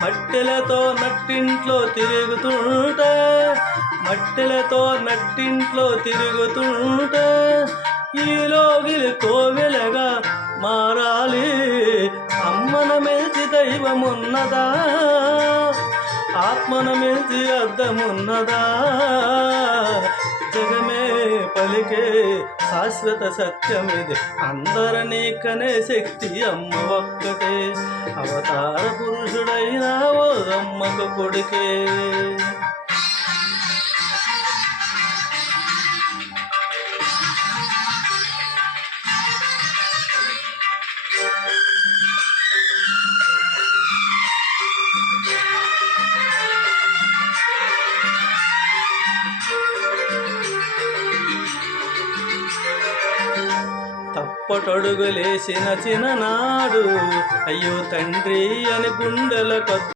మట్టెలతో నట్టింట్లో తిరుగుతుంటే, మట్టెలతో నట్టింట్లో తిరుగుతుంటే, ఈలోగిలి కోవెలగా మారాలి. అమ్మన మెల్చి దైవమున్నదా, ఆత్మన మెల్చి అర్థమున్నదా, జగమే పలికే శాశ్వత సత్యమిది. అందరినీ కనే శక్తి అమ్మ ఒక్కటే, అవతార పురుషుడైన ఓ అమ్మకు కొడుకే. తప్పటడుగులేసిన చిన్ననాడు, అయ్యో తండ్రి అని గుండెల